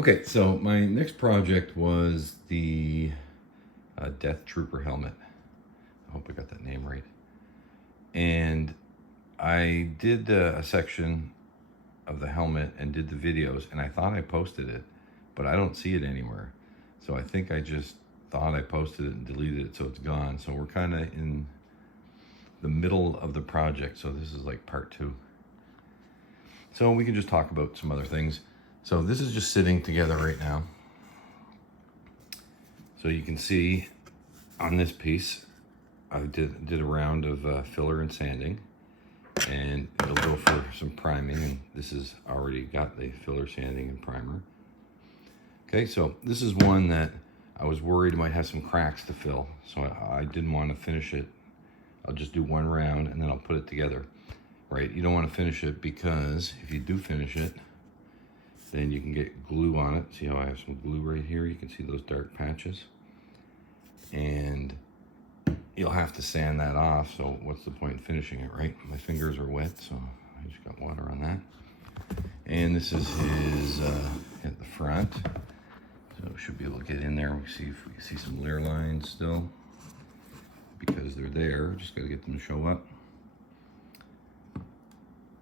Okay, so my next project was the Death Trooper helmet. I hope I got that name right. And I did a section of the helmet and did the videos, and I thought I posted it, but I don't see it anywhere. So I think I just thought I posted it and deleted it, so it's gone. So we're kind of in the middle of the project, so this is like part 2. So we can just talk about some other things. So this is just sitting together right now. So you can see on this piece, I did a round of filler and sanding, and it'll go for some priming, and this has already got the filler, sanding, and primer. Okay, so this is one that I was worried might have some cracks to fill, so I didn't want to finish it. I'll just do one round and then I'll put it together. Right, you don't want to finish it because if you do finish it, then you can get glue on it. See how I have some glue right here? You can see those dark patches. And you'll have to sand that off, so what's the point in finishing it, right? My fingers are wet, so I just got water on that. And this is his at the front. So we should be able to get in there. We see if we can see some layer lines still, because they're there. Just got to get them to show up.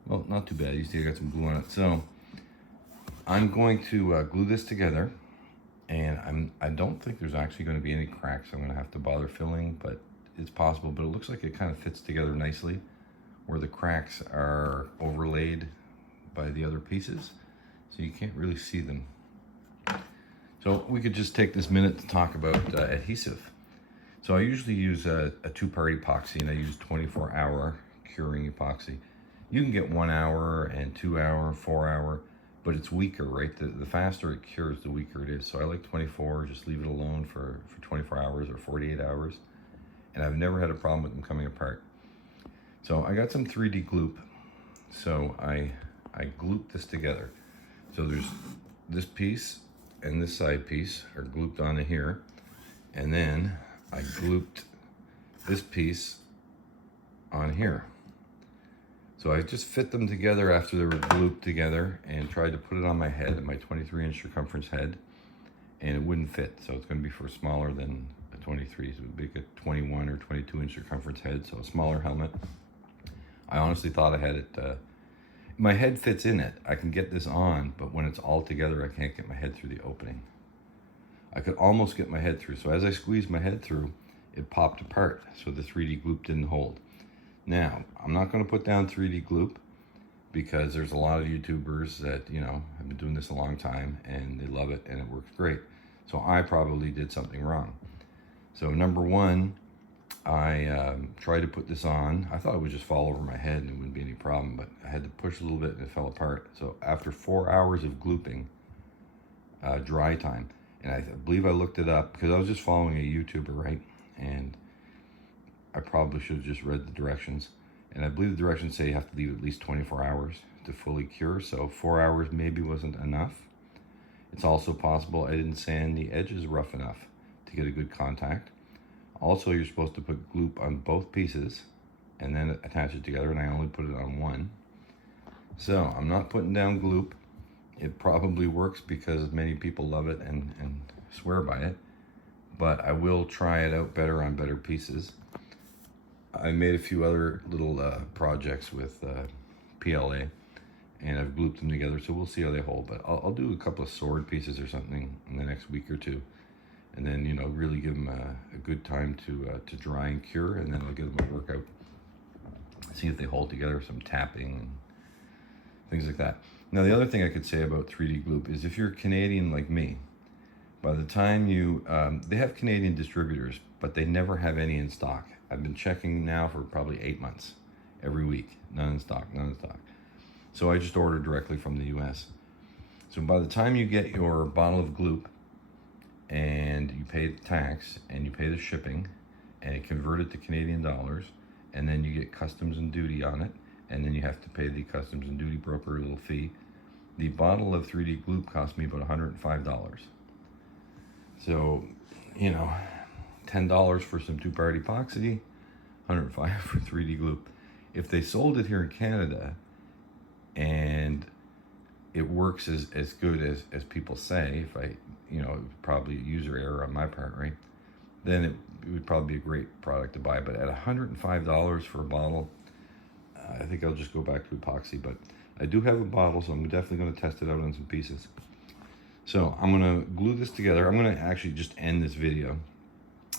Well, not too bad. You see I got some glue on it. So I'm going to glue this together, and I don't think there's actually going to be any cracks I'm going to have to bother filling, but it's possible. But it looks like it kind of fits together nicely, where the cracks are overlaid by the other pieces, so you can't really see them. So we could just take this minute to talk about adhesive. So I usually use a 2-part epoxy, and I use 24-hour curing epoxy. You can get 1 hour and 2 hour, 4 hour, but it's weaker, right? The faster it cures, the weaker it is. So I like 24, just leave it alone for 24 hours or 48 hours. And I've never had a problem with them coming apart. So I got some 3D Gloop. So I glooped this together. So there's this piece and this side piece are glooped onto here. And then I glooped this piece on here. So I just fit them together after they were glooped together and tried to put it on my head, my 23-inch circumference head, and it wouldn't fit. So it's going to be for smaller than a 23, so it would be a 21 or 22-inch circumference head, so a smaller helmet. I honestly thought I had it, my head fits in it. I can get this on, but when it's all together, I can't get my head through the opening. I could almost get my head through, so as I squeezed my head through, it popped apart, so the 3D Gloop didn't hold. Now, I'm not going to put down 3D Gloop because there's a lot of YouTubers that, you know, have been doing this a long time and they love it and it works great. So I probably did something wrong. So number one, I tried to put this on. I thought it would just fall over my head and it wouldn't be any problem, but I had to push a little bit and it fell apart. So after 4 hours of glooping, dry time, and I believe I looked it up because I was just following a YouTuber, right? And I probably should have just read the directions. And I believe the directions say you have to leave at least 24 hours to fully cure. So 4 hours maybe wasn't enough. It's also possible I didn't sand the edges rough enough to get a good contact. Also, you're supposed to put Gloop on both pieces and then attach it together, and I only put it on one. So I'm not putting down Gloop. It probably works because many people love it and swear by it, but I will try it out better on better pieces. I made a few other little projects with PLA, and I've glooped them together, so we'll see how they hold. But I'll do a couple of sword pieces or something in the next week or two, and then, you know, really give them a good time to dry and cure, and then I'll give them a workout, see if they hold together, some tapping and things like that. Now, the other thing I could say about 3D Gloop is if you're Canadian like me, by the time you, they have Canadian distributors, but they never have any in stock. I've been checking now for probably 8 months, every week, none in stock, none in stock. So I just ordered directly from the US. So by the time you get your bottle of Gloop and you pay the tax and you pay the shipping and it converted to Canadian dollars, and then you get customs and duty on it, and then you have to pay the customs and duty broker a little fee, the bottle of 3D Gloop cost me about $105. So, you know, $10 for some 2-part epoxy, $105 for 3D Gloop. If they sold it here in Canada and it works as good as people say. If I, you know, probably user error on my part, right? Then it would probably be a great product to buy. But at $105 for a bottle, I think I'll just go back to epoxy. But I do have a bottle, so I'm definitely going to test it out on some pieces. So I'm going to glue this together. I'm going to actually just end this video.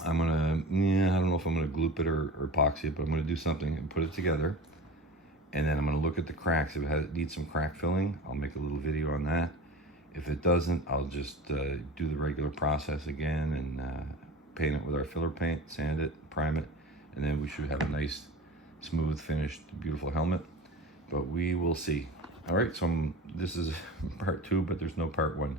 I'm going to, I don't know if I'm going to gloop it or epoxy it, but I'm going to do something and put it together. And then I'm going to look at the cracks. If it needs some crack filling, I'll make a little video on that. If it doesn't, I'll just do the regular process again and paint it with our filler paint, sand it, prime it, and then we should have a nice, smooth, finished, beautiful helmet. But we will see. All right, so this is part 2, but there's no part 1.